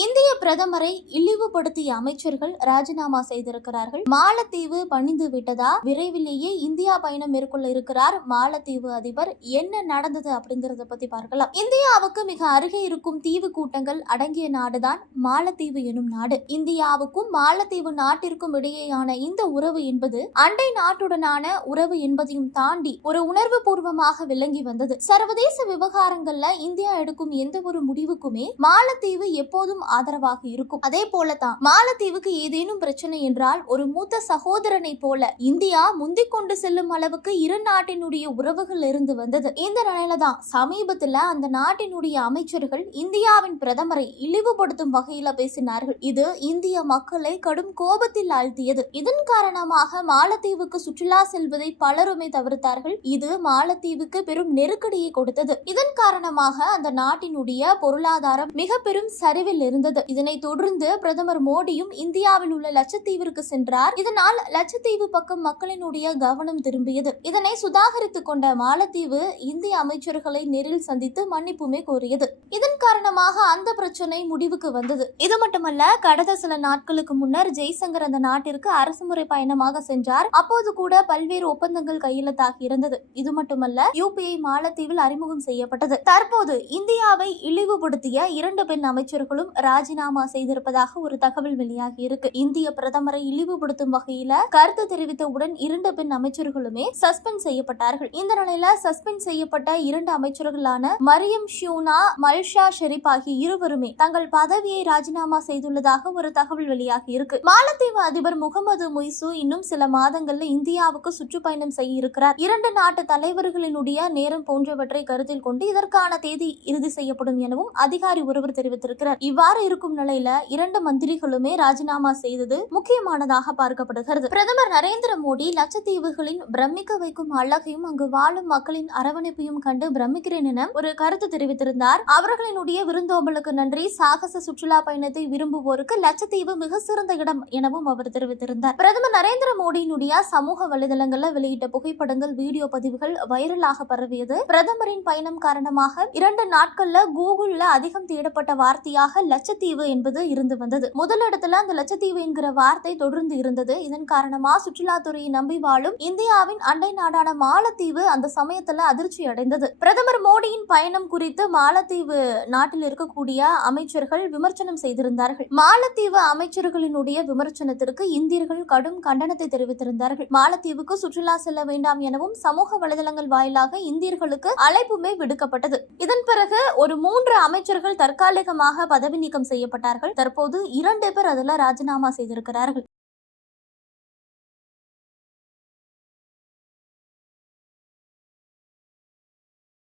இந்திய பிரதமரை இழிவுபடுத்திய அமைச்சர்கள் ராஜினாமா செய்திருக்கிறார்கள். மாலத்தீவு பணிந்து விட்டதா? விரைவிலேயே இந்தியா பயணம் மேற்கொள்ள இருக்கிறார் மாலத்தீவு அதிபர். என்ன நடந்தது அப்படிங்கறத பத்தி பார்க்கலாம். இந்தியாவுக்கு மிக அருகே இருக்கும் தீவு கூட்டங்கள் அடங்கிய நாடுதான் மாலத்தீவு எனும் நாடு. இந்தியாவுக்கும் மாலத்தீவு நாட்டிற்கும் இடையேயான இந்த உறவு என்பது அண்டை நாட்டுடனான உறவு என்பதையும் தாண்டி ஒரு உணர்வு பூர்வமாக விளங்கி வந்தது. சர்வதேச விவகாரங்கள்ல இந்தியா எடுக்கும் எந்த ஒரு முடிவுக்குமே மாலத்தீவு எப்போதும் ஆதரவாக இருக்கும். அதே போலதான் மாலத்தீவுக்கு ஏதேனும் பிரச்சனை என்றால் ஒரு மூத்த சகோதரனை போல இந்தியா முந்திக் கொண்டு செல்லும் அளவுக்கு இரு நாட்டினுடைய உறவுகள் இருந்து வந்தது. இந்த நிலையில தான் சமீபத்துல அந்த நாட்டினுடைய அமைச்சர்கள் இந்தியாவின் பிரதமரை இழிவுபடுத்தும் வகையில பேசினார்கள். இது இந்திய மக்களை கடும் கோபத்தில் ஆழ்த்தியது. இதன் காரணமாக மாலத்தீவுக்கு சுற்றுலா செல்வதை பலருமே தவிர்த்தார்கள். இது மாலத்தீவுக்கு பெரும் நெருக்கடியை கொடுத்தது. இதன் காரணமாக அந்த நாட்டினுடைய பொருளாதாரம் மிக பெரும் சரிவில் இருந்தது. இதனைத் தொடர்ந்து பிரதமர் மோடியும் இந்தியாவில் உள்ள லட்சத்தீவிற்கு சென்றார். இதனால் லட்சத்தீவு பக்கம் மக்களினுடைய கவனம் திரும்பியது. இதனை சுதாகரித்துக் கொண்ட மாலத்தீவு இந்திய அமைச்சர்களை நேரில் சந்தித்து மன்னிப்புமே கோரியது. இதன் காரணமாக அந்த பிரச்சனை முடிவுக்கு வந்தது. இது மட்டுமல்ல கடந்த சில நாட்களுக்கு முன்னர் ஜெய்சங்கர் அந்த நாட்டிற்கு அரசுமுறை பயணமாக சென்றார். அப்போது கூட பல்வேறு ஒப்பந்தங்கள் கையெழுத்தாகி இருந்தது. இது மட்டுமல்ல யூபிஐ மாலத்தீவில் அறிமுகம் செய்யப்பட்டது. தற்போது இந்தியாவை இழிவுபடுத்திய இரண்டு பெண் அமைச்சர்களும் ராஜினாமா செய்திருப்பதாக ஒரு தகவல் வெளியாகி இருக்கு. இந்திய பிரதமரை இழிவுபடுத்தும் வகையில கருத்து தெரிவித்தவுடன் இரண்டு பெண் அமைச்சர்களுமே சஸ்பெண்ட் செய்யப்பட்டார்கள். இந்த நிலையில சஸ்பெண்ட் செய்யப்பட்ட இரண்டு அமைச்சர்களான மரியம் ஷியூனா மல்ஷா ஷெரீப் ஆகிய இருவருமே தங்கள் பதவியை ராஜினாமா செய்துள்ளதாக ஒரு தகவல் வெளியாகி இருக்கு. மாலத்தீவு அதிபர் முகமது முய்சு இன்னும் சில மாதங்கள்ல இந்தியாவுக்கு சுற்றுப்பயணம் செய்ய இருக்கிறார். இரண்டு நாட்டு தலைவர்களினுடைய நேரம் போன்றவற்றை கருத்தில் கொண்டு இதற்கான தேதி இறுதி செய்யப்படும் எனவும் அதிகாரி ஒருவர் தெரிவித்திருக்கிறார். இவ்வாறு இருக்கும் நிலையில இரண்டு மந்திரிகளுமே ராஜினாமா செய்தது முக்கியமானதாக பார்க்கப்படுகிறது. பிரதமர் நரேந்திர மோடி லட்சத்தீவுகளின் பிரமிக்க வைக்கும் அழகையும் அங்கு வாழும் மக்களின் அரவணைப்பையும் கண்டு பிரமிக்கிறேன் என ஒரு கருத்து தெரிவித்திருந்தார். அவர்களினுடைய விருந்தோம்பலுக்கு நன்றி. சாகச சுற்றுலா பயணத்தை விரும்புவோருக்கு லட்சத்தீவு மிக சிறந்த இடம் எனவும் அவர் தெரிவித்திருந்தார். பிரதமர் நரேந்திர மோடியினுடைய சமூக வலைதளங்கள்ல வெளியிட்ட புகைப்படங்கள் வீடியோ பதிவுகள் வைரலாக பரவியது. பிரதமரின் பயணம் காரணமாக இரண்டு நாட்கள்ல கூகுள்ல அதிகம் தேடப்பட்ட வார்த்தையாக லட்சத்தீவு என்பது இருந்து வந்தது. முதலிடத்துல அந்த லட்சத்தீவு என்கிற வார்த்தை தொடர்ந்து இருந்தது. இதன் காரணமா சுற்றுலாத்துறையை நம்பி வாழும் இந்தியாவின் அண்டை நாடான மாலத்தீவு அந்த சமயத்துல அதிர்ச்சி அடைந்தது. பிரதமர் மோடியின் பயணம் குறித்து மாலத்தீவு நாட்டில் இருக்கக்கூடிய அமைச்சர்கள் விமர்சனம் செய்திருந்தார்கள். மாலத்தீவு அமைச்சர்களினுடைய விமர்சனத்திற்கு இந்தியர்கள் கடும் கண்டனத்தை தெரிவித்திருந்தார்கள். மாலத்தீவுக்கு சுற்றுலா செல்ல வேண்டாம் எனவும் சமூக வலைதளங்கள் வாயிலாக இந்தியர்களுக்கு அழைப்புமே விடுக்கப்பட்டது. இதன் பிறகு ஒரு மூன்று அமைச்சர்கள் தற்காலிகமாக பதவி நீக்கம் செய்யப்பட்டார்கள். தற்போது இரண்டு பேர் அதில் ராஜினாமா செய்திருக்கிறார்கள்.